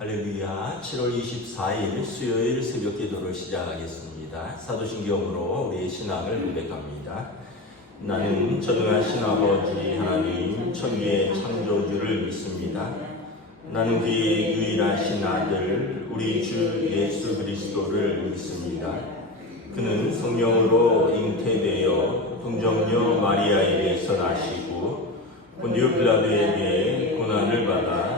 할렐루야. 7월 24일 수요일 새벽 기도를 시작하겠습니다. 사도신경으로 우리의 신앙을 고백합니다. 나는 전능하신 아버지 하나님 천지의 창조주를 믿습니다. 나는 그의 유일하신 아들 우리 주 예수 그리스도를 믿습니다. 그는 성령으로 잉태되어 동정녀 마리아에게서 나시고 본디오 빌라도에게 고난을 받아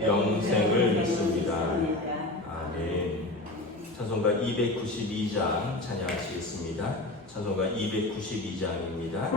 영생을 믿습니다. 아멘. 찬송가 292장 찬양하시겠습니다. 찬송가 292장입니다.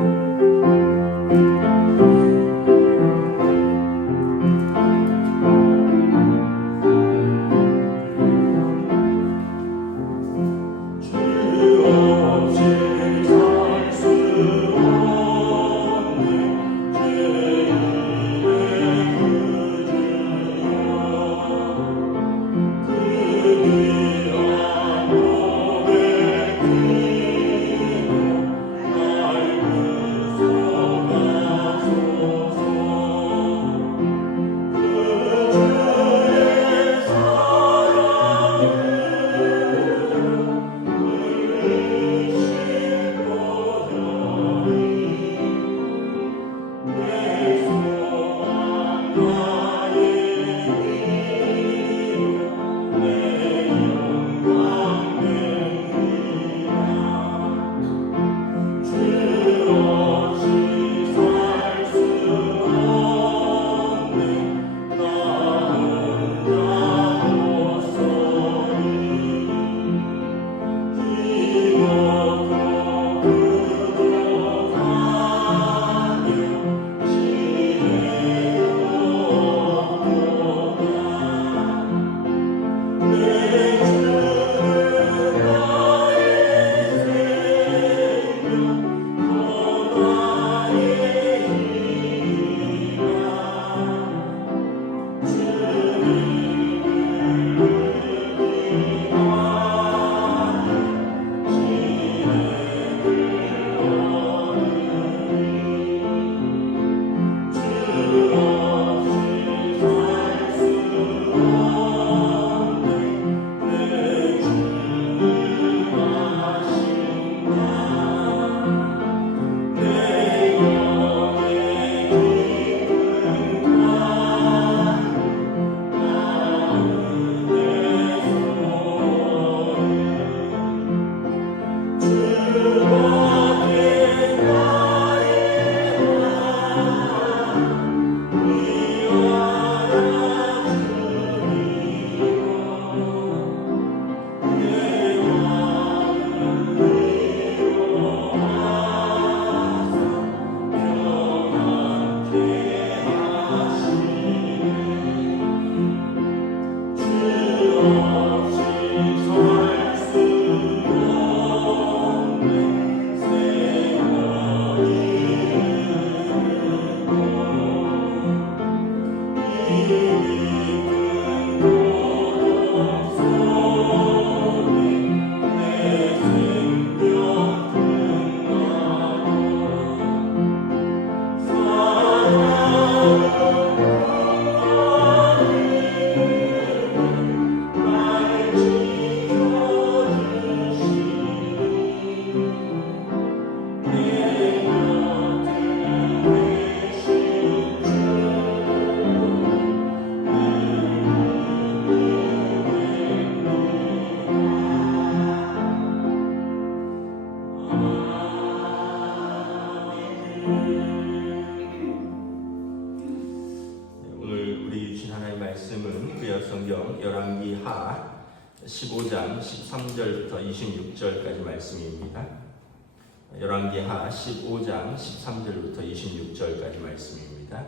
열왕기 하 15장 13절부터 26절까지 말씀입니다.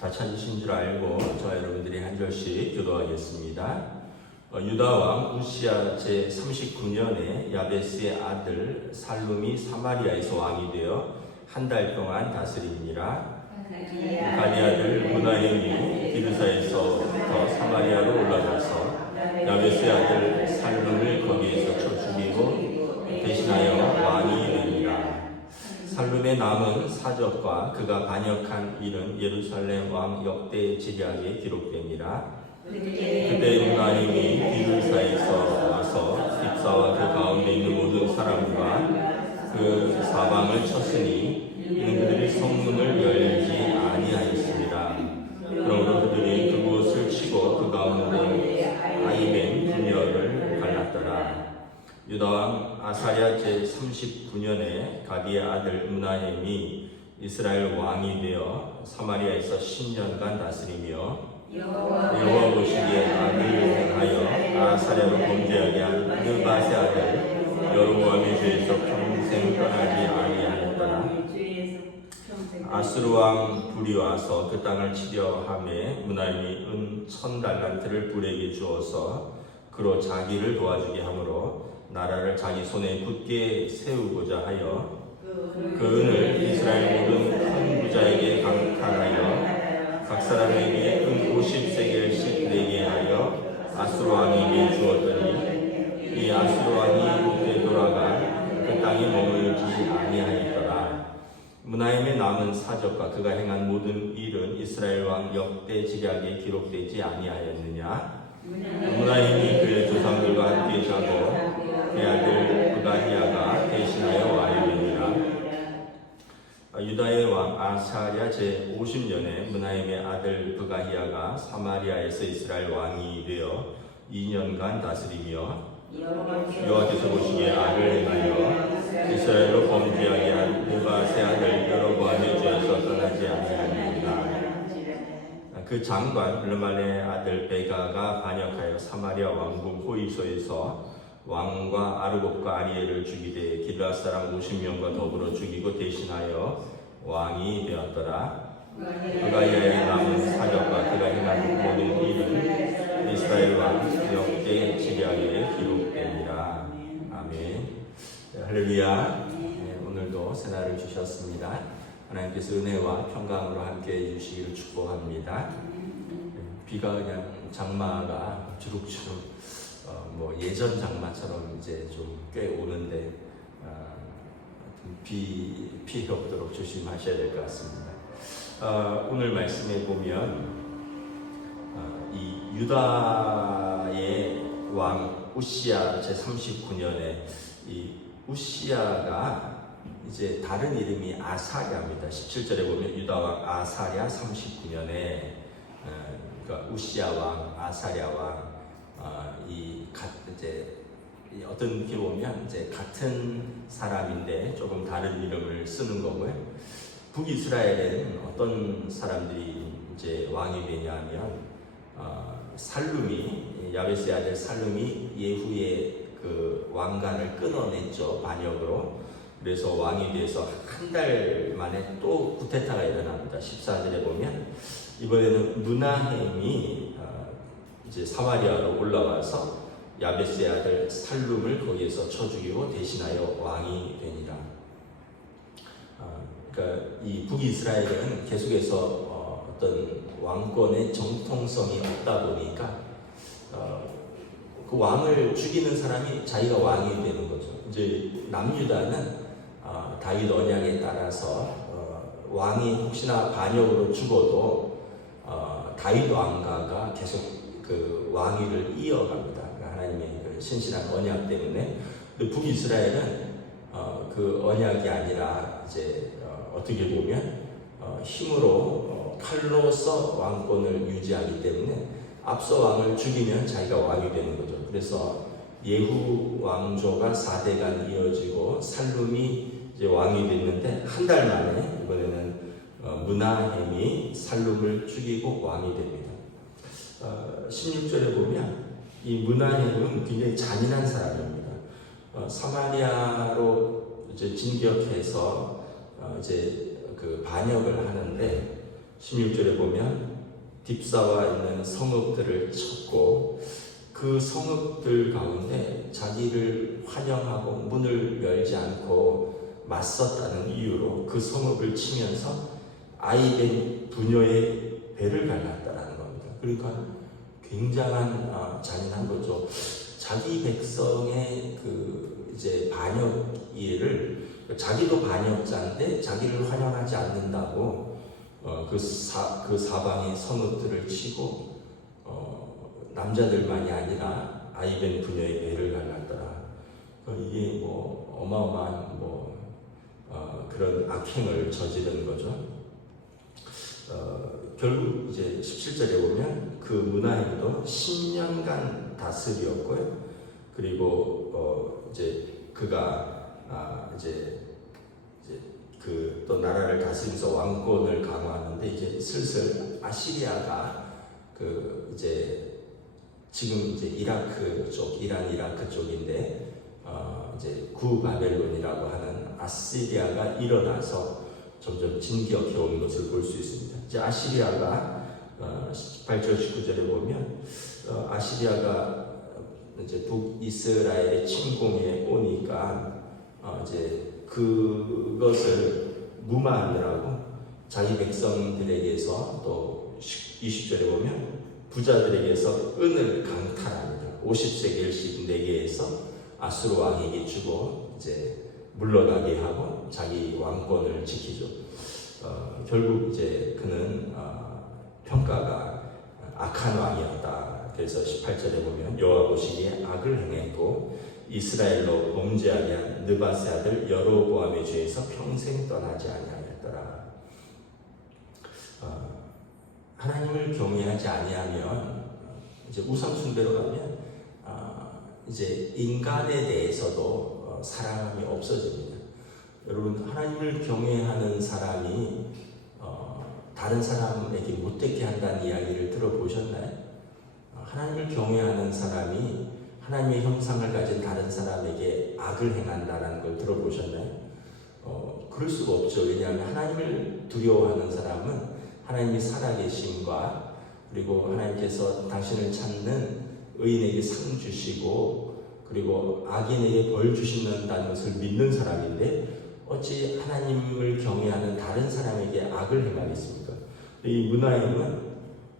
다 찾으신 줄 알고 저와 여러분들이 한한 절씩 기도하겠습니다. 어, 유다 왕 우시아 제 39년에 야베스의 아들 살룸이 사마리아에서 왕이 되어 한 달 동안 다스립니다. 가디 아들 문하임이 기르사에서부터 사마리아로 올라가서 야베스의 아들 살룸을 거기에서 쳐 죽이고 대신하여 왕이 됩니다. 살룸의 남은 사적과 그가 반역한 일은 예루살렘 왕 역대 지략에 기록됩니다. 그때 문하임이 기르사에서 와서 깁사와 그 가운데 있는 모든 사람과 그 사방을 쳤으니 39년에 가디의 아들 문하햄이 이스라엘 왕이 되어 사마리아에서 10년간 다스리며 여호와 보시기에 악을 행하여 아사랴로 범죄하게 한 그 느바세 아들 여로보암의 죄에서 평생 떠나지 아니하였더라. 아스루 왕 불이 와서 그 땅을 치려함에 문하임이 은천 달란트를 불에게 주어서 그로 자기를 도와주게 하므로 나라를 자기 손에 굳게 세우고자 하여 그 은을 이스라엘 모든 큰 부자에게 강탈하여 각 사람에게 은 50세겔씩 내게 하여 아수르 왕에게 주었더니 이 아수르 왕이 되돌아가 그 땅에 머물지 아니하였더라. 문하임의 남은 사적과 그가 행한 모든 일은 이스라엘 왕 역대 지략에 기록되지 아니하였느냐? 문하임이 그의 조상들과 함께 자고 아들 부다히아가 대신하여 되니라. 유다의 왕 아사랴 제 50년에 문하임의 아들 부가히아가 사마리아에서 이스라엘 왕이 되어 2년간 다스리며 여호와께서 보시기에 악을 행하여 이스라엘로 범죄하게 한 느바세 아들 여로보암의 죄에서 떠나지 아니하였느니라. 그 장관 블르말의 아들 베가가 반역하여 사마리아 왕궁 호이소에서 왕과 아르곱과 아리엘을 죽이되 길라 사람 50명과 더불어 죽이고 대신하여 왕이 되었더라. 그가 이의 남은 사적과 그가 행한 모든 일은 이스라엘 왕 역대 지략에 기록되니라. 아멘. 네, 할렐루야. 네, 오늘도 새날을 주셨습니다. 하나님께서 은혜와 평강으로 함께 해 주시기를 축복합니다. 네, 비가 그냥 장마가 주룩주룩 어, 뭐 예전 장마처럼 이제 좀 꽤 오는데 어, 비 피해 없도록 조심하셔야 될 것 같습니다. 어, 오늘 말씀에 보면 어, 이 유다의 왕 우시아 제 39년에 이 우시아가 이제 다른 이름이 아사랴입니다. 17절에 보면 유다 왕 아사랴 39년에 어, 그러니까 우시아 왕 아사랴 왕 어, 이 가, 이제 이 어떤 게 보면 이제 같은 사람인데 조금 다른 이름을 쓰는 거고요. 북이스라엘에는 어떤 사람들이 이제 왕이 되냐면 어, 살룸이 야베스의 아들 살룸이 예후의 그 왕관을 끊어냈죠 반역으로. 그래서 왕이 돼서 한 달 만에 또 구테타가 일어납니다. 14절에 보면 이번에는 어, 이제 사마리아로 올라와서 야베스의 아들 살룸을 거기에서 쳐 죽이고 대신하여 왕이 되니라. 어, 그러니까 이 북이스라엘은 계속해서 어, 어떤 왕권의 정통성이 없다 보니까 어, 그 왕을 죽이는 사람이 자기가 왕이 되는 거죠. 이제 남유다는 어, 다윗 언약에 따라서 어, 왕이 혹시나 반역으로 죽어도 어, 다윗 왕가가 계속 그 왕위를 이어갑니다. 그러니까 하나님의 그 신실한 언약 때문에. 북이스라엘은 어, 그 언약이 아니라 이제 어, 떻게 보면 어, 힘으로 어, 칼로서 왕권을 유지하기 때문에 앞서 왕을 죽이면 자기가 왕이 되는 거죠. 그래서 예후 왕조가 4대간 이어지고 살룸이 이제 왕이 됐는데 한 달 만에 이번에는 어, 문하햄이 살룸을 죽이고 왕이 됩니다. 어, 16절에 보면 이 문하햄은 굉장히 잔인한 사람입니다. 어, 사마리아로 이제 진격해서 어, 이제 그 반역을 하는데 16절에 보면 딥사와 있는 성읍들을 쳤고 그 성읍들 가운데 자기를 환영하고 문을 열지 않고 맞섰다는 이유로 그 성읍을 치면서 아이벤 부녀의 배를 겁니다. 그러니까 굉장한 아, 잔인한 거죠. 자기 백성의 그 이제 반역 일을 자기도 반역자인데 자기를 환영하지 않는다고 어, 그, 사, 그 사방의 성읍들을 치고 어, 남자들만이 아니라 아이벤 부녀의 배를 갈랐더라. 어, 이게 뭐 어마어마한 뭐 어, 그런 악행을 저지른 거죠. 어, 결국 이제 17절에 보면 그 문하에도 10년간 다스리었고요. 그리고 어, 이제 그가 아, 이제 이제 그 또 나라를 다스리면서 왕권을 강화하는데 이제 슬슬 아시리아가 그 이제 지금 이제 이라크 쪽 이란 이라크 쪽인데 어, 이제 구바벨론이라고 하는 아시리아가 일어나서 점점 진격해 오는 것을 볼 수 있습니다. 이제 아시리아가 어, 18절 19절에 보면 어, 아시리아가 이제 북이스라엘의 침공에 오니까 어, 이제 그것을 무마하느라고 자기 백성들에게서 또 20절에 보면 부자들에게서 은을 강탈합니다. 50세겔씩 내게에서 아수르 왕에게 주고 이제 물러나게 하고 자기 왕권을 지키죠. 어, 결국 이제 그는 어, 평가가 악한 왕이었다. 그래서 18절에 보면 여호와 보시기에 악을 행했고 이스라엘로 범죄하게 한 느바세 아들 여로보암의 죄에서 평생 떠나지 아니하였더라. 어, 하나님을 경외하지 아니하면 이제 우상 숭배로 가면 어, 이제 인간에 대해서도 어, 사랑함이 없어집니다. 여러분 하나님을 경외하는 사람이 어, 다른 사람에게 못되게 한다는 이야기를 들어보셨나요? 어, 하나님을 경외하는 사람이 하나님의 형상을 가진 다른 사람에게 악을 행한다는 걸 들어보셨나요? 어, 그럴 수가 없죠. 왜냐하면 하나님을 두려워하는 사람은 하나님이 살아계심과 그리고 하나님께서 당신을 찾는 의인에게 상 주시고 그리고 악인에게 벌 주신다는 것을 믿는 사람인데 어찌 하나님을 경외하는 다른 사람에게 악을 행하겠습니까? 이 문화임은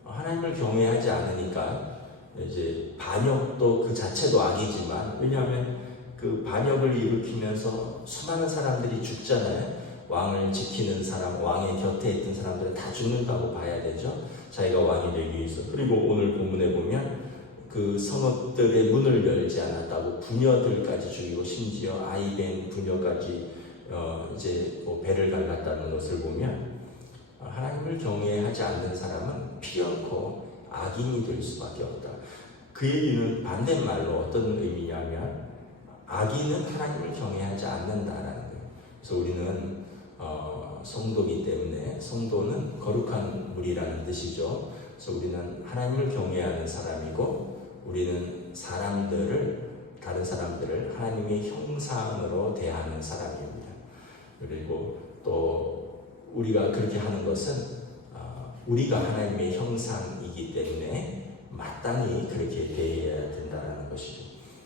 하나님을 경외하지 않으니까 이제 반역도 그 자체도 악이지만 왜냐하면 그 반역을 일으키면서 수많은 사람들이 죽잖아요. 왕을 지키는 사람, 왕의 곁에 있던 사람들은 다 죽는다고 봐야 되죠. 자기가 왕이 되기 위해서. 그리고 오늘 본문에 보면 그 성읍들의 문을 열지 않았다고 부녀들까지 죽이고 심지어 아이벤 부녀까지 어 이제 뭐 배를 갈랐다는 것을 보면 하나님을 경외하지 않는 사람은 필연코 악인이 될 수밖에 없다. 그 얘기는 반대말로 어떤 의미냐면 악인은 하나님을 경외하지 않는다라는 거예요. 그래서 우리는 어, 성도기 때문에 성도는 거룩한 물이라는 뜻이죠. 그래서 우리는 하나님을 경외하는 사람이고 우리는 사람들을 다른 사람들을 하나님의 형상으로 대하는 사람입니다. 그리고 또 우리가 그렇게 하는 것은 어, 우리가 하나님의 형상이기 때문에 마땅히 그렇게 대해야 된다는 것이죠.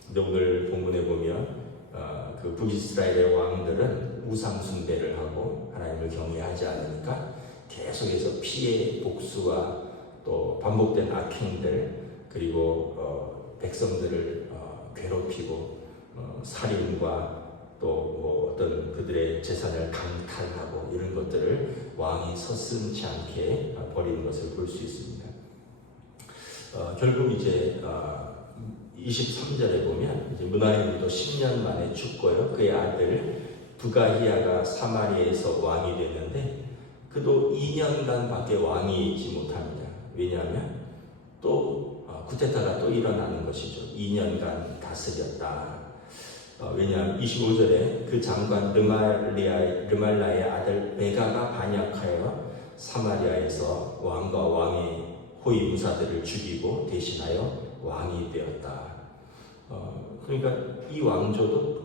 근데 오늘 본문에 보면 어, 그 북이스라엘의 왕들은 우상 숭배를 하고 하나님을 경외하지 않으니까 계속해서 피해 복수와 또 반복된 악행들 그리고 어, 백성들을 어, 괴롭히고 어, 살인과 또 뭐 어떤 그들의 재산을 강탈하고 이런 것들을 왕이 서슴지 않게 버리는 것을 볼 수 있습니다. 어, 결국 이제 어, 23절에 보면 이제 문하임도 10년 만에 죽고요. 그의 아들 부가히야가 사마리에서 왕이 됐는데 그도 2년간밖에 왕이 있지 못합니다. 왜냐하면 또 어, 쿠데타가 또 일어나는 것이죠. 2년간 다스렸다. 어, 왜냐하면 25절에 그 장관 르말리아, 르말라의 아들 베가가 반역하여 사마리아에서 왕과 왕의 호위 무사들을 죽이고 대신하여 왕이 되었다. 어, 그러니까 이 왕조도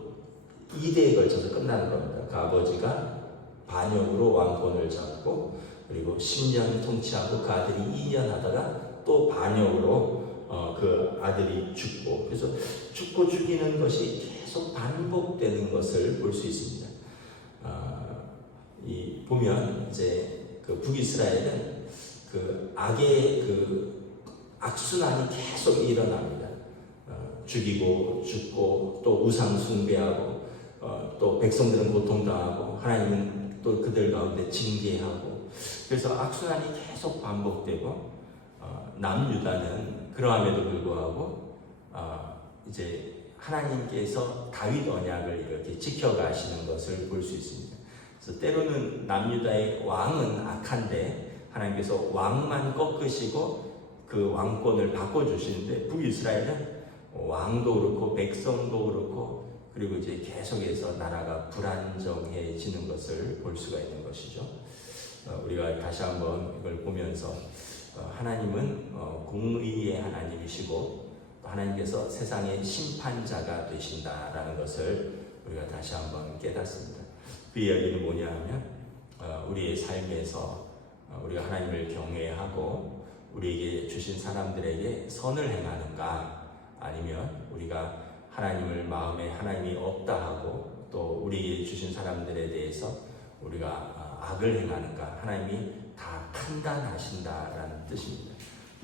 2대에 걸쳐서 끝나는 겁니다. 그 아버지가 반역으로 왕권을 잡고 그리고 10년 통치하고 그 아들이 2년 하다가 또 반역으로 어, 그 아들이 죽고 그래서 죽고 죽이는 것이 계속 반복되는 것을 볼 수 있습니다. 어, 이 보면 이제 그 북이스라엘은 그 악의 그 악순환이 계속 일어납니다. 어, 죽이고 죽고 또 우상 숭배하고 어, 또 백성들은 고통당하고 하나님은 또 그들 가운데 징계하고 그래서 악순환이 계속 반복되고 어, 남유다는 그러함에도 불구하고 어, 이제 하나님께서 다윗 언약을 이렇게 지켜가시는 것을 볼 수 있습니다. 그래서 때로는 남유다의 왕은 악한데 하나님께서 왕만 꺾으시고 그 왕권을 바꿔주시는데 북이스라엘은 왕도 그렇고 백성도 그렇고 그리고 이제 계속해서 나라가 불안정해지는 것을 볼 수가 있는 것이죠. 어, 우리가 다시 한번 이걸 보면서 어, 하나님은 어, 공의의 하나님이시고 또 하나님께서 세상의 심판자가 되신다라는 것을 우리가 다시 한번 깨닫습니다. 그 이야기는 뭐냐 하면 어, 우리의 삶에서 어, 우리가 하나님을 경외하고 우리에게 주신 사람들에게 선을 행하는가 아니면 우리가 하나님을 마음에 하나님이 없다 하고 또 우리에게 주신 사람들에 대해서 우리가 어, 악을 행하는가 하나님이 다 판단하신다라는 뜻입니다.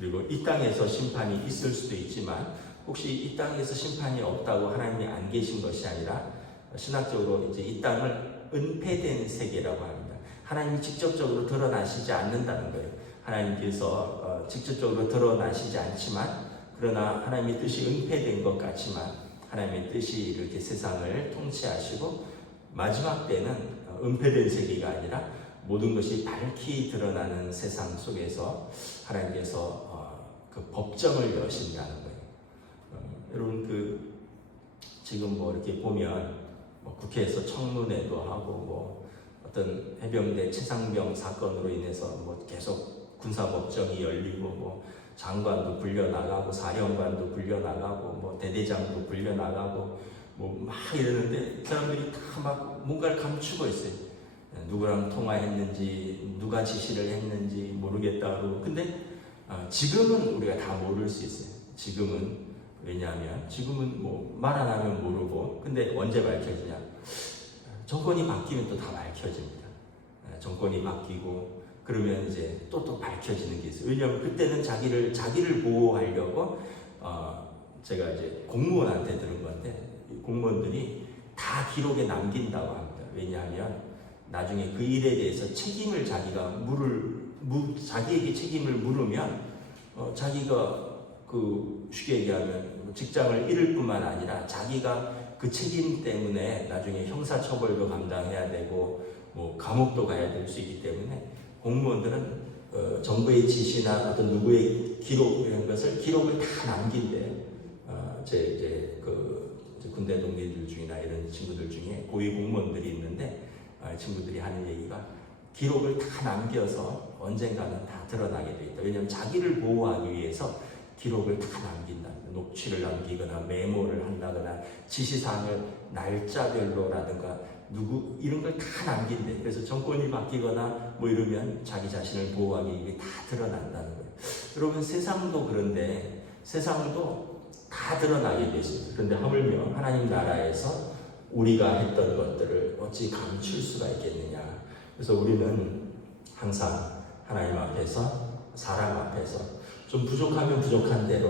그리고 이 땅에서 심판이 있을 수도 있지만 혹시 이 땅에서 심판이 없다고 하나님이 안 계신 것이 아니라 신학적으로 이제 이 땅을 은폐된 세계라고 합니다. 하나님이 직접적으로 드러나시지 않는다는 거예요. 하나님께서 어, 직접적으로 드러나시지 않지만 그러나 하나님의 뜻이 은폐된 것 같지만 하나님의 뜻이 이렇게 세상을 통치하시고 마지막 때는 어, 은폐된 세계가 아니라 모든 것이 밝히 드러나는 세상 속에서 하나님께서 어, 그 법정을 여신다는 거예요. 어, 여러분 그 지금 뭐 이렇게 보면 뭐 국회에서 청문회도 하고 뭐 어떤 해병대 최상병 사건으로 인해서 뭐 계속 군사법정이 열리고 뭐 장관도 불려 나가고 사령관도 불려 나가고 뭐 대대장도 불려 나가고 뭐 막 이러는데 사람들이 다 막 뭔가를 감추고 있어요. 누구랑 통화했는지 누가 지시를 했는지 모르겠다 그러고 근데 어, 지금은 우리가 다 모를 수 있어요. 지금은 왜냐하면 지금은 뭐 말 안 하면 모르고 근데 언제 밝혀지냐? 정권이 바뀌면 또 다 밝혀집니다. 어, 정권이 바뀌고 그러면 이제 또또 밝혀지는 게 있어요. 왜냐하면 그때는 자기를 자기를 보호하려고 어, 제가 이제 공무원한테 들은 건데 공무원들이 다 기록에 남긴다고 합니다. 왜냐하면 나중에 그 일에 대해서 책임을 자기가 물을 무, 자기에게 책임을 물으면 어, 자기가 그 쉽게 얘기하면 직장을 잃을 뿐만 아니라 자기가 그 책임 때문에 나중에 형사처벌도 감당해야 되고 뭐 감옥도 가야 될 수 있기 때문에 공무원들은 어, 정부의 지시나 어떤 누구의 기록 이런 것을 기록을 다 남긴대. 어, 제 이제 그 군대 동기들 중이나 이런 친구들 중에 고위 공무원들이 있는데 어, 친구들이 하는 얘기가 기록을 다 남겨서 언젠가는 다 드러나게 돼 있다. 왜냐하면 자기를 보호하기 위해서 기록을 다 남긴다. 녹취를 남기거나 메모를 한다거나 지시사항을 날짜별로라든가 누구 이런 걸 다 남긴대. 그래서 정권이 바뀌거나 뭐 이러면 자기 자신을 보호하기 위해 다 드러난다는 거예요. 여러분 세상도 그런데 세상도 다 드러나게 돼 있습니다. 그런데 하물며 하나님 나라에서 우리가 했던 것들을 어찌 감출 수가 있겠느냐. 그래서 우리는 항상 하나님 앞에서 사람 앞에서 좀 부족하면 부족한 대로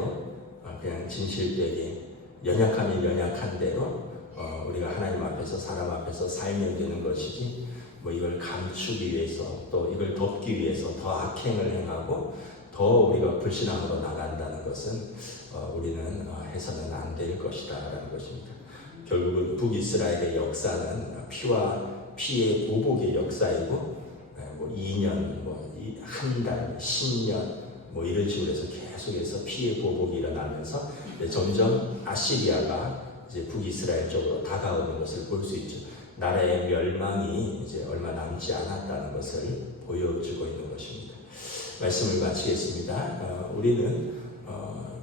어, 그냥 진실되게 연약하면 연약한 대로 어, 우리가 하나님 앞에서 사람 앞에서 살면 되는 것이지 뭐 이걸 감추기 위해서 또 이걸 덮기 위해서 더 악행을 행하고 더 우리가 불신앙으로 나간다는 것은 어, 우리는 어, 해서는 안 될 것이다라는 것입니다. 결국은 북이스라엘의 역사는 피와 피의 보복의 역사이고 에, 뭐 2년, 뭐한 달, 10년 뭐 이런 식으로 해서 계속해서 피의 보복이 일어나면서 점점 아시리아가 이제 북이스라엘 쪽으로 다가오는 것을 볼 수 있죠. 나라의 멸망이 이제 얼마 남지 않았다는 것을 보여주고 있는 것입니다. 말씀을 마치겠습니다. 어, 우리는 어,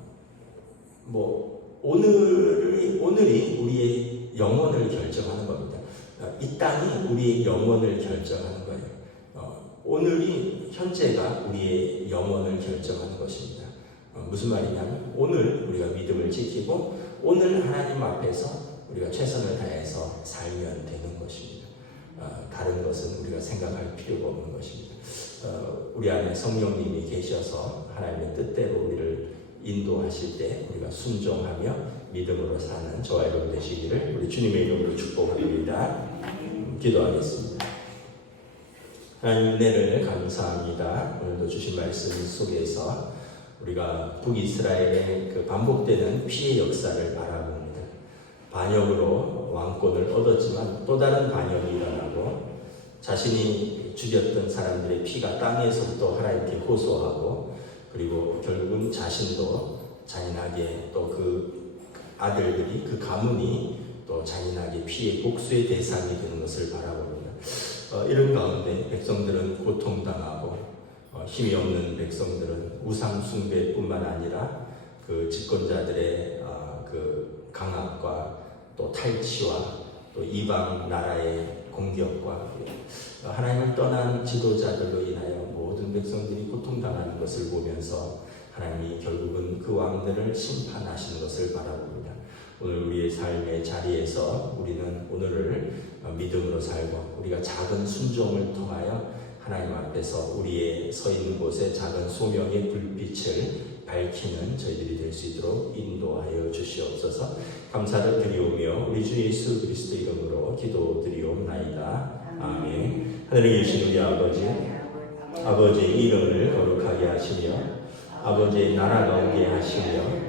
뭐 오늘이 오늘이 우리의 영혼을 결정하는 겁니다. 어, 이 땅이 우리의 영혼을 결정하는 거예요. 어, 오늘이 현재가 우리의 영혼을 결정하는 것입니다. 어, 무슨 말이냐면 오늘 우리가 믿음을 지키고 오늘 하나님 앞에서 우리가 최선을 다해서 살면 되는 것입니다. 어, 다른 것은 우리가 생각할 필요가 없는 것입니다. 어, 우리 안에 성령님이 계셔서 하나님의 뜻대로 우리를 인도하실 때 우리가 순종하며 믿음으로 사는 저와 여러분 되시기를 우리 주님의 이름으로 축복합니다. 음, 기도하겠습니다. 하나님 은혜를 감사합니다. 오늘도 주신 말씀 속에서 우리가 북이스라엘의 그 반복되는 피해 역사를 바라봅니다. 반역으로 왕권을 얻었지만 또 다른 반역이 일어나고 자신이 죽였던 사람들의 피가 땅에서부터 하나님께 호소하고 그리고 결국은 자신도 잔인하게 또 그 아들들이 그 가문이 또 잔인하게 피해 복수의 대상이 되는 것을 바라봅니다. 어, 이런 가운데 백성들은 고통당하고 어, 힘이 없는 백성들은 우상 숭배뿐만 아니라 그 집권자들의 어, 그 강압과 또 탈취와 또 이방 나라의 공격과 어, 하나님을 떠난 지도자들로 인하여 모든 백성들이 고통당하는 것을 보면서 하나님이 결국은 그 왕들을 심판하시는 것을 바라봅니다. 오늘 우리의 삶의 자리에서 우리는 오늘을 어, 믿음으로 살고 우리가 작은 순종을 통하여 하나님 앞에서 우리의 서 있는 곳에 작은 소명의 불빛을 밝히는 저희들이 될 수 있도록 인도하여 주시옵소서. 감사를 드리오며 우리 주 예수 그리스도 이름으로 기도드리옵나이다. 아멘. 하늘에 계신 우리 아버지, 아버지의 이름을 거룩하게 하시며 아버지의 나라가 오게 하시며